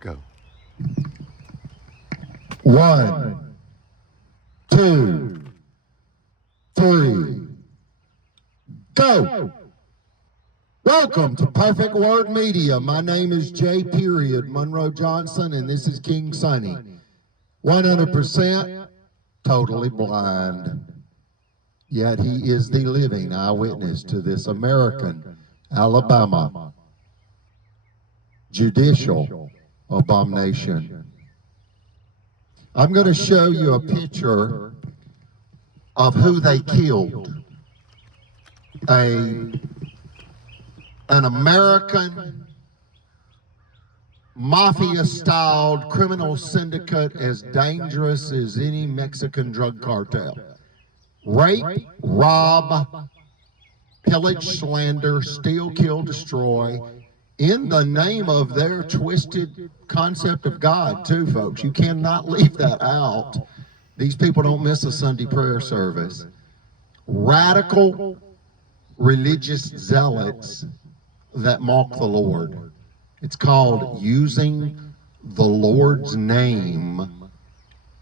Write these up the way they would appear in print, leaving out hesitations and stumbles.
Go. 1, 2, 3, go! Welcome to Perfect Word Media. My name is J. Monroe Johnson, and this is King Sonny. 100% totally blind. Yet he is the living eyewitness to this American, Alabama, judicial abomination. I'm going to show you a picture of who they killed. An American mafia-styled criminal syndicate as dangerous as any Mexican drug cartel. Rape, rob, pillage, slander, steal, kill, destroy, in the name of their twisted concept of God, too, folks. You cannot leave that out. These people don't miss a Sunday prayer service. Radical religious zealots that mock the Lord. It's called using the Lord's name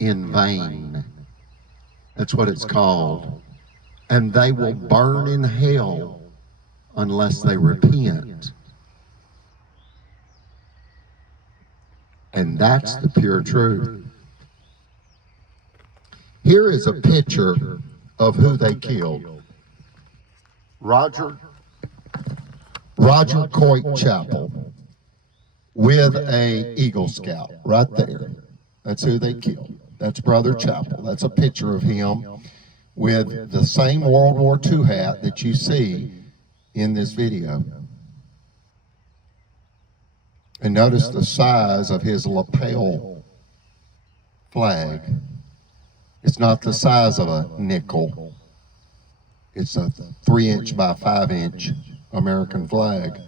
in vain. That's what it's called. And they will burn in hell unless they repent. And that's the pure truth. Here is a picture of who they killed. Roger Coit Chapel with a Eagle Scout right there. That's who they killed. That's Brother Chapel. That's a picture of him with the same World War II hat that you see in this video. And notice the size of his lapel flag. It's not the size of a nickel. It's a 3-inch by 5-inch American flag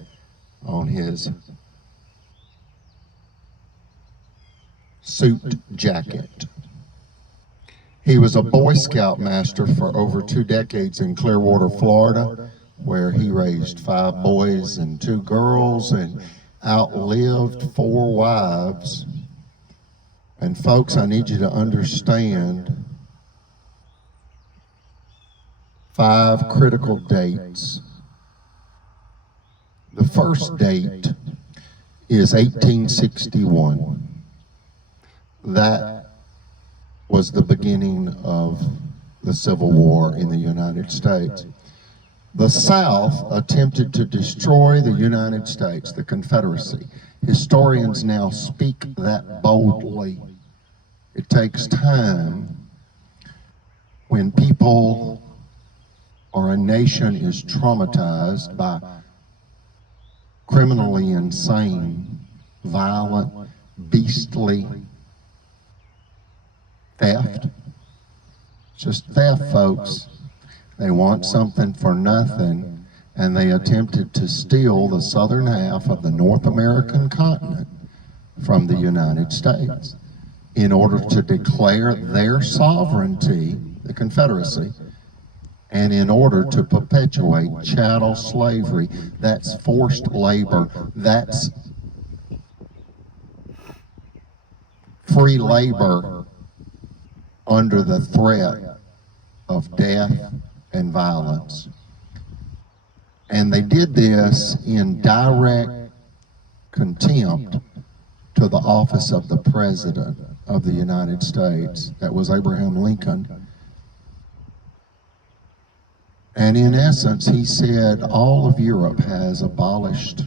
on his suit jacket. He was a Boy Scout master for over 2 decades in Clearwater, Florida, where he raised 5 boys and 2 girls and outlived 4 wives. And folks, I need you to understand 5 critical dates. The first date is 1861. That was the beginning of the Civil War in the United States. The South attempted to destroy the United States, the Confederacy. Historians now speak that boldly. It takes time when people or a nation is traumatized by criminally insane, violent, beastly theft. Just theft, folks. They want something for nothing, and they attempted to steal the southern half of the North American continent from the United States in order to declare their sovereignty, the Confederacy, and in order to perpetuate chattel slavery. That's forced labor. That's free labor under the threat of death and violence. And they did this in direct contempt to the office of the President of the United States. That was Abraham Lincoln. And in essence, he said all of Europe has abolished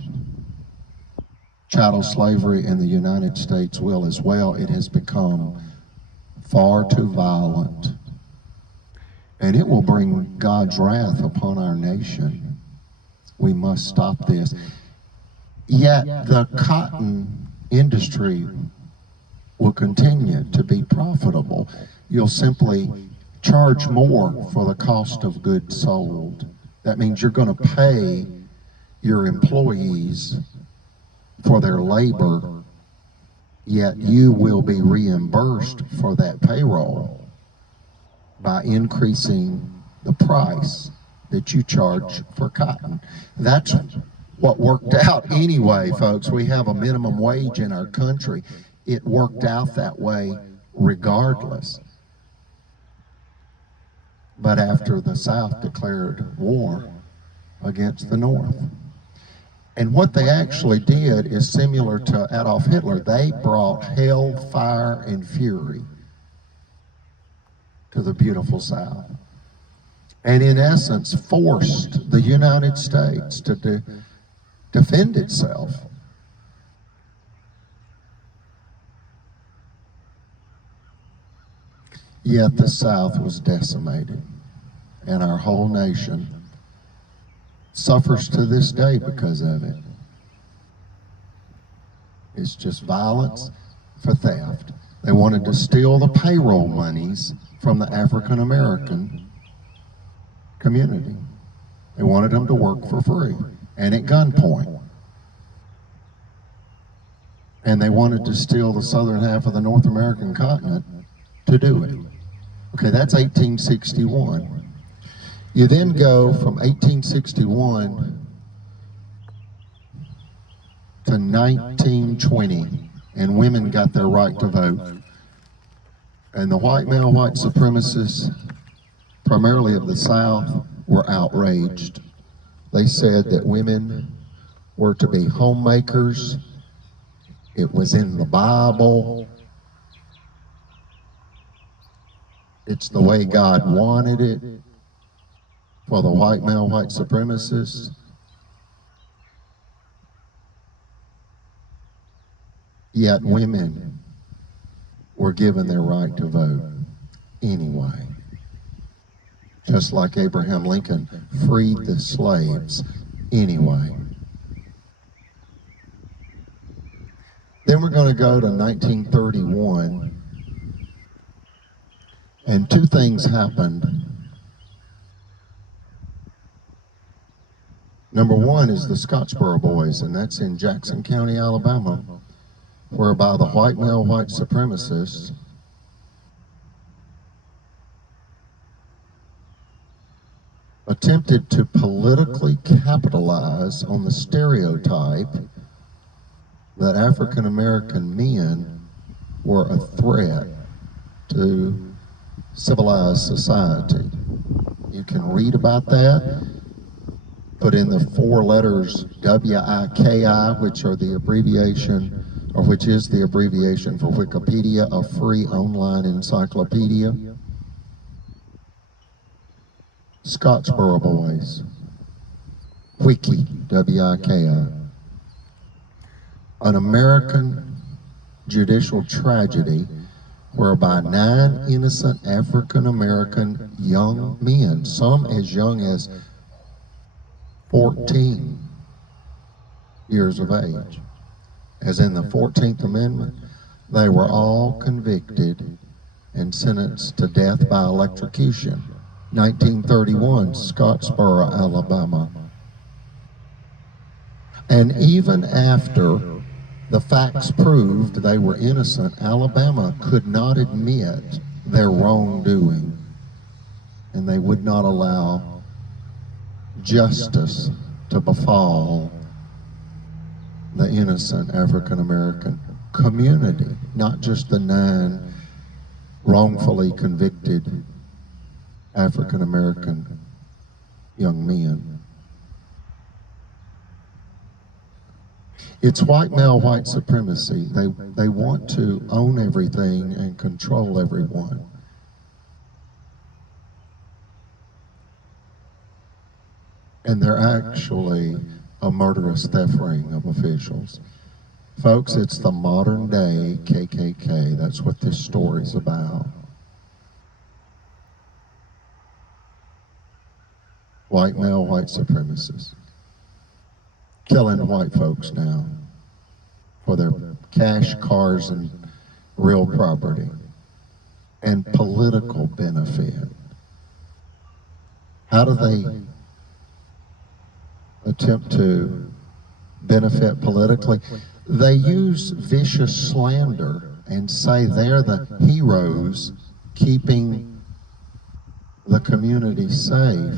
chattel slavery, and the United States will as well. It has become far too violent, and it will bring God's wrath upon our nation. We must stop this. Yet the cotton industry will continue to be profitable. You'll simply charge more for the cost of goods sold. That means you're going to pay your employees for their labor, yet you will be reimbursed for that payroll by increasing the price that you charge for cotton. That's what worked out anyway, folks. We have a minimum wage in our country. It worked out that way regardless. But after the South declared war against the North, and what they actually did is similar to Adolf Hitler. They brought hell, fire, and fury to the beautiful South, and in essence forced the United States to defend itself. Yet the South was decimated, and our whole nation suffers to this day because of it. It's just violence for theft. They wanted to steal the payroll monies from the African American community. They wanted them to work for free and at gunpoint. And they wanted to steal the southern half of the North American continent to do it. Okay, that's 1861. You then go from 1861 to 1920, and women got their right to vote. And the white male, white supremacists, primarily of the South, were outraged. They said that women were to be homemakers. It was in the Bible. It's the way God wanted it. For the white male, white supremacists. Yet women were given their right to vote anyway. Just like Abraham Lincoln freed the slaves anyway. Then we're going to go to 1931, and two things happened. Number one is the Scottsboro Boys, and that's in Jackson County, Alabama, whereby the white male, white supremacists attempted to politically capitalize on the stereotype that African American men were a threat to civilized society. You can read about that. Put in the four letters WIKI, which are the abbreviation, or which is the abbreviation for Wikipedia, a free online encyclopedia. Scottsboro Boys. Wiki, W-I-K-I. An American judicial tragedy whereby 9 innocent African American young men, some as young as 14 years of age, as in the 14th Amendment, they were all convicted and sentenced to death by electrocution. 1931, Scottsboro, Alabama. And even after the facts proved they were innocent, Alabama could not admit their wrongdoing, and they would not allow justice to befall the innocent African American community, not just the 9 wrongfully convicted African American young men. It's white male, white supremacy. They want to own everything and control everyone. And they're actually a murderous theft ring of officials. Folks, it's the modern day KKK. That's what this story's about. White male, white supremacists. Killing white folks now for their cash, cars, and real property and political benefit. How do they attempt to benefit politically? They use vicious slander and say they're the heroes keeping the community safe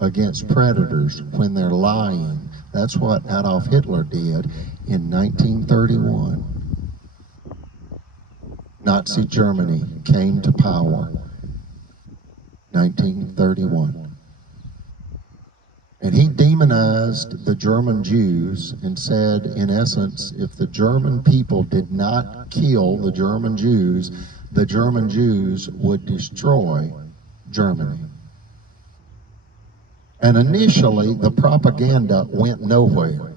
against predators when they're lying. That's what Adolf Hitler did in 1931. Nazi Germany came to power, 1931. And he demonized the German Jews and said, in essence, if the German people did not kill the German Jews would destroy Germany. And initially, the propaganda went nowhere.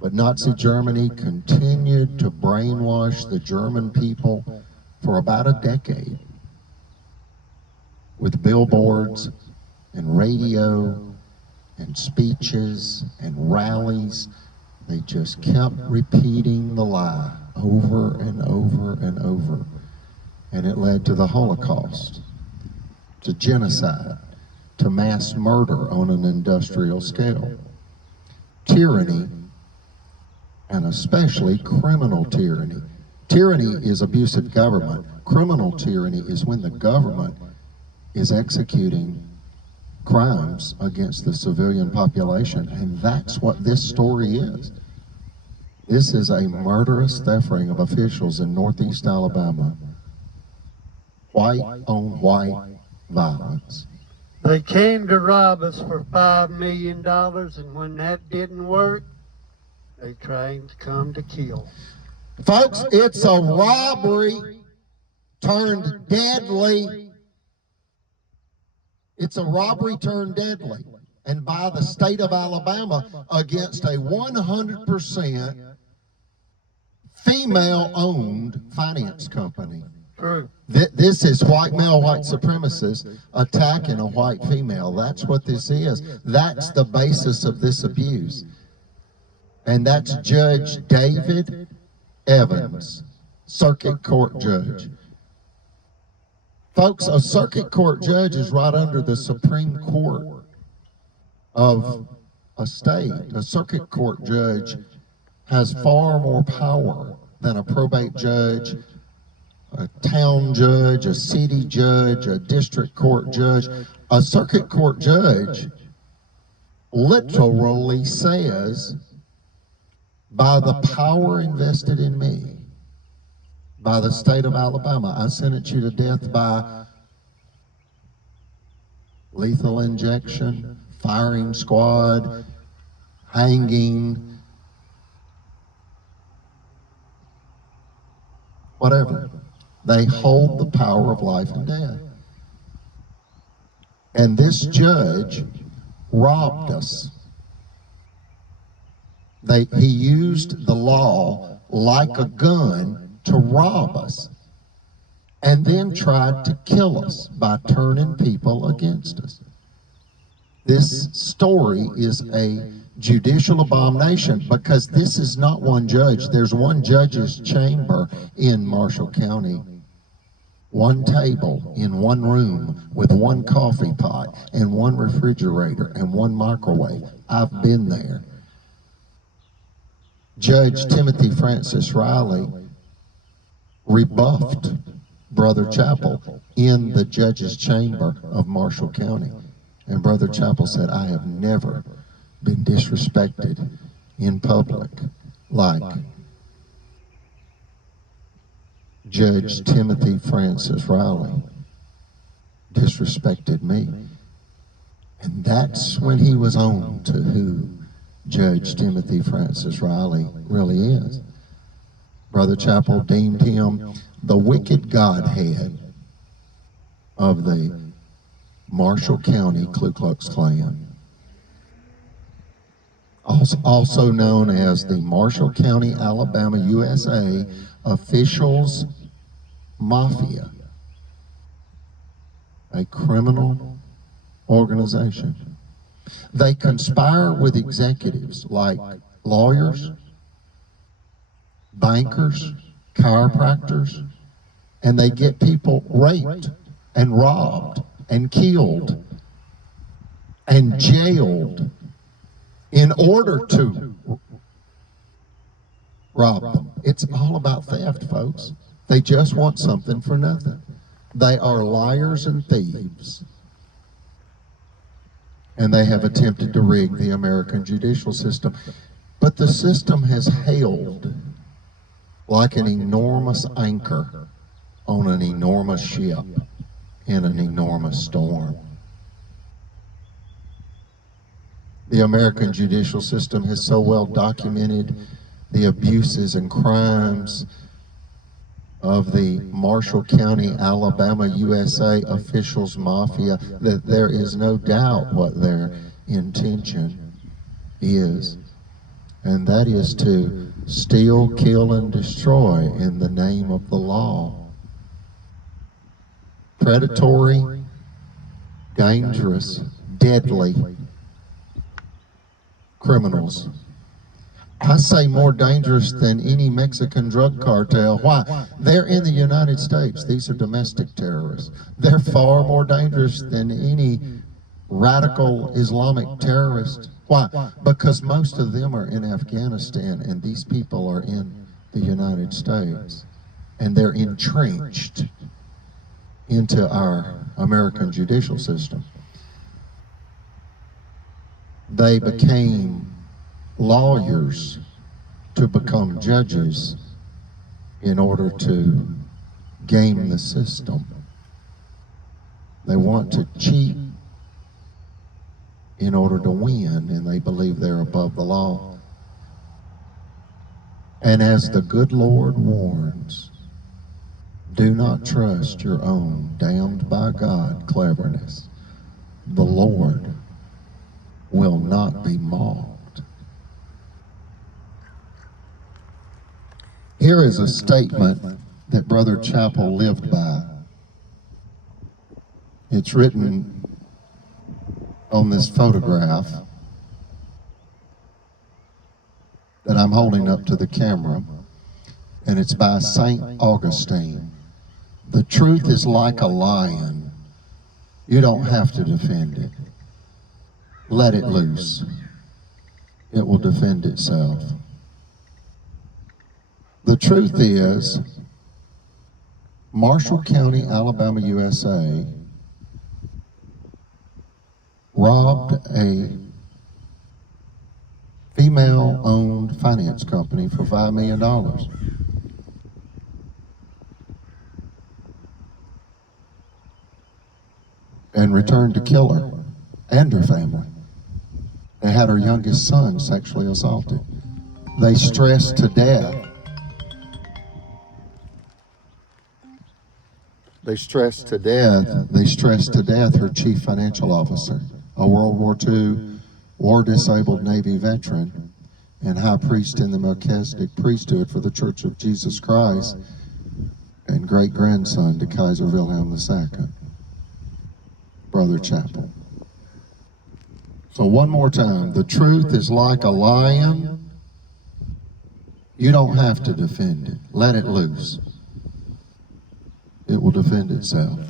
But Nazi Germany continued to brainwash the German people for about a decade with billboards and radio and speeches and rallies. They just kept repeating the lie over and over and over. And it led to the Holocaust, to genocide, to mass murder on an industrial scale. Tyranny, and especially criminal tyranny. Tyranny is abusive government. Criminal tyranny is when the government is executing crimes against the civilian population, and that's what this story is. This is a murderous theft ring of officials in Northeast Alabama. White on white violence. They came to rob us for $5 million, and when that didn't work, they tried to come to kill. Folks, it's a robbery turned deadly. It's a robbery turned deadly. And by the state of Alabama against a 100% female-owned finance company. True. This is white male, white supremacists attacking a white female. That's what this is. That's the basis of this abuse. And that's Judge David Evans, circuit court judge. Folks, a circuit court judge is right under the Supreme Court of a state. A circuit court judge has far more power than a probate judge, a town judge, a city judge, a district court judge. A circuit court judge literally says, by the power invested in me, by the state of Alabama, I sentence you to death by lethal injection, firing squad, hanging, whatever. They hold the power of life and death. And this judge robbed us. He used the law like a gun to rob us, and then tried to kill us by turning people against us. This story is a judicial abomination because this is not one judge. There's one judge's chamber in Marshall County, one table in one room with one coffee pot and one refrigerator and one microwave. I've been there. Judge Timothy Francis Riley rebuffed Brother Chappell in the judge's chamber of Marshall County. And Brother Chappell said, I have never been disrespected in public like Judge Timothy Francis Riley disrespected me. And that's when he was on to who Judge Timothy Francis Riley really is. Brother Chappell deemed him the wicked Godhead of the Marshall County Ku Klux Klan, also known as the Marshall County, Alabama, USA Officials Mafia, a criminal organization. They conspire with executives like lawyers, bankers, chiropractors, and they get people raped and robbed and killed and jailed in order to rob them. It's all about theft, folks. They just want something for nothing. They are liars and thieves. and they have attempted to rig the American judicial system. But the system has held like an enormous anchor on an enormous ship in an enormous storm. The American judicial system has so well documented the abuses and crimes of the Marshall County, Alabama, USA officials mafia that there is no doubt what their intention is. And that is to steal, kill, and destroy in the name of the law. Predatory, dangerous, deadly criminals. I say more dangerous than any Mexican drug cartel. Why? They're in the United States. These are domestic terrorists. They're far more dangerous than any radical Islamic terrorist. Why? Because most of them are in Afghanistan and these people are in the United States. And they're entrenched into our American judicial system. They became lawyers to become judges in order to game the system. They want to cheat in order to win, and they believe they're above the law. And as the good Lord warns, do not trust your own damned by God cleverness. The Lord will not be mocked. Here is a statement that Brother Chappell lived by. It's written on this photograph that I'm holding up to the camera, and it's by St. Augustine. The truth is like a lion. You don't have to defend it. Let it loose. It will defend itself. The truth is, Marshall County, Alabama, USA robbed a female-owned finance company for $5 million. And returned to kill her and her family. They had her youngest son sexually assaulted. They stressed to death. They stressed to death her chief financial officer, a World War II war-disabled Navy veteran and high priest in the Melchizedek priesthood for the Church of Jesus Christ, and great-grandson to Kaiser Wilhelm II, Brother Chappell. So one more time, the truth is like a lion. You don't have to defend it. Let it loose. It will defend itself.